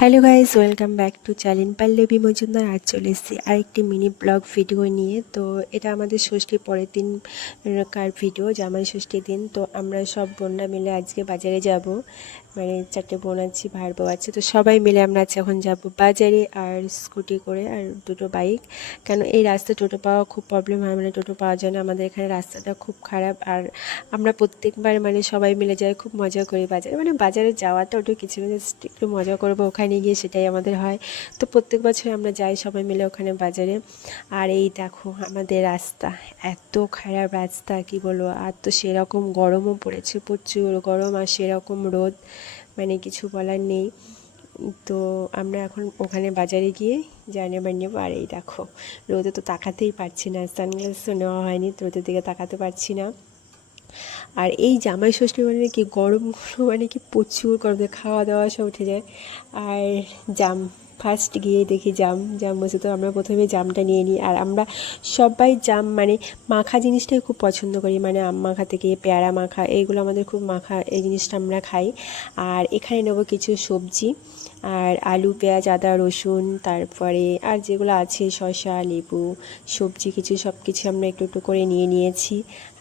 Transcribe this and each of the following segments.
Hello guys, welcome back to channel Pallavi Majumdar. আজ চলে এসেছি আরেকটি মিনি ব্লগ ভিডিও নিয়ে। তো এটা আমাদের ষষ্ঠীর পরের দিন কার ভিডিও, জামাই ষষ্ঠীর দিন। তো আমরা সব বোনরা মিলে আজকে বাজারে যাব, মানে 4টে বোন আছি, ভাইয়ের বউ আছে। তো সবাই মিলে আমরা আজ এখন যাব বাজারে, আর স্কুটি করে আর 2টো বাইক। কেন এই রাস্তায় টোটো পাওয়া খুব প্রবলেম হয়, মানে টোটো পাওয়া যায় না। আমাদের এখানে রাস্তাটা খুব খারাপ, আর আমরা প্রত্যেকবার মানে সবাই মিলে যাই, খুব মজা করি বাজারে। মানে বাজারে যাওয়াটা ওটা কিছু না, জাস্ট একটু মজা করবো ওখানে গিয়ে, সেটাই আমাদের হয়। তো প্রত্যেক বছর আমরা যাই সবাই মিলে ওখানে বাজারে। আর এই দেখো আমাদের রাস্তা, এত খারাপ রাস্তা কি বলবো। আর তো সেরকম গরমও পড়েছে, প্রচুর গরম, আর সেরকম রোদ, মানে কিছু বলার নেই। তো আমরা এখন ওখানে বাজারে গিয়ে জানি এবার নেবো। আর এই দেখো রোদে তো তাকাতেই পারছি না, সানগ্লাসও নেওয়া হয়নি, তো রোদের দিকে তাকাতে পারছি না। আর এই জামাই ষষ্ঠী মানে কি গরম, মানে কি প্রচুর গরম, খাওয়া দাওয়া সব উঠে যায়। আর জাম, ফার্স্ট গিয়ে দেখি জাম জাম বসে, তো আমরা প্রথমে জামটা নিয়ে নিই। আর আমরা সবাই জাম মানে মাখা জিনিসটাই খুব পছন্দ করি, মানে আম মাখা থেকে পেয়ারা মাখা, এইগুলো আমাদের খুব মাখা, এই জিনিসটা আমরা খাই। আর এখানে নেবো কিছু সবজি, আর আলু, পেঁয়াজ, আদা, রসুন, তারপরে আর যেগুলো আছে শসা, লেবু, সবজি কিছু, সব কিছু আমরা একটু একটু করে নিয়ে নিয়েছি।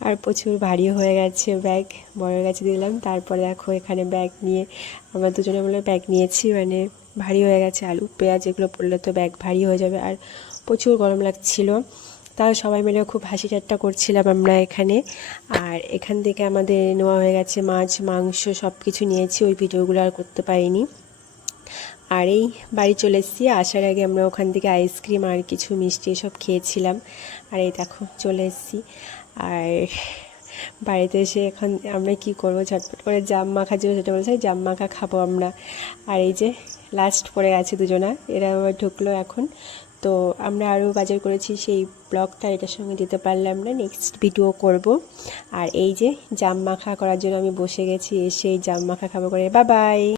আর প্রচুর ভারী হয়ে গেছে ব্যাগ, বড়ের কাছে দিলাম। তারপরে দেখো এখানে ব্যাগ নিয়ে আমরা দুজনে মিলে ব্যাগ নিয়েছি, মানে ভারী হয়ে গেছে। আলু পেঁয়াজ এগুলো পড়লে তো ব্যাগ ভারী হয়ে যাবে, আর প্রচুর গরম লাগছিল। তাও সবাই মিলে খুব হাসি ঠাট্টা করছিলাম আমরা এখানে। আর এখান থেকে আমাদের নেওয়া হয়ে গেছে মাছ, মাংস, সব কিছু নিয়েছি, ওই ভিডিওগুলো আর করতে পারিনি। আর এই বাড়ি চলে এসেছি, আসার আগে আমরা ওখান থেকে আইসক্রিম আর কিছু মিষ্টি এসব খেয়েছিলাম। আর এই দেখো চলে এসেছি। আর বাড়িতে এসে এখন আমরা কি করব, ঝটপট করে জাম মাখা, যেটা বলছে জাম মাখা খাবো আমরা। আর এই যে লাস্ট পড়ে গেছে দুজনা, এরা আবার ঢুকলো এখন। তো আমরা আরও বাজার করেছি, সেই ব্লগটা এটার সঙ্গে দিতে পারলাম না, নেক্সট ভিডিও করব। আর এই যে জাম মাখা করার জন্য আমি বসে গেছি, এসে জাম মাখা খাবো করে। Bye bye.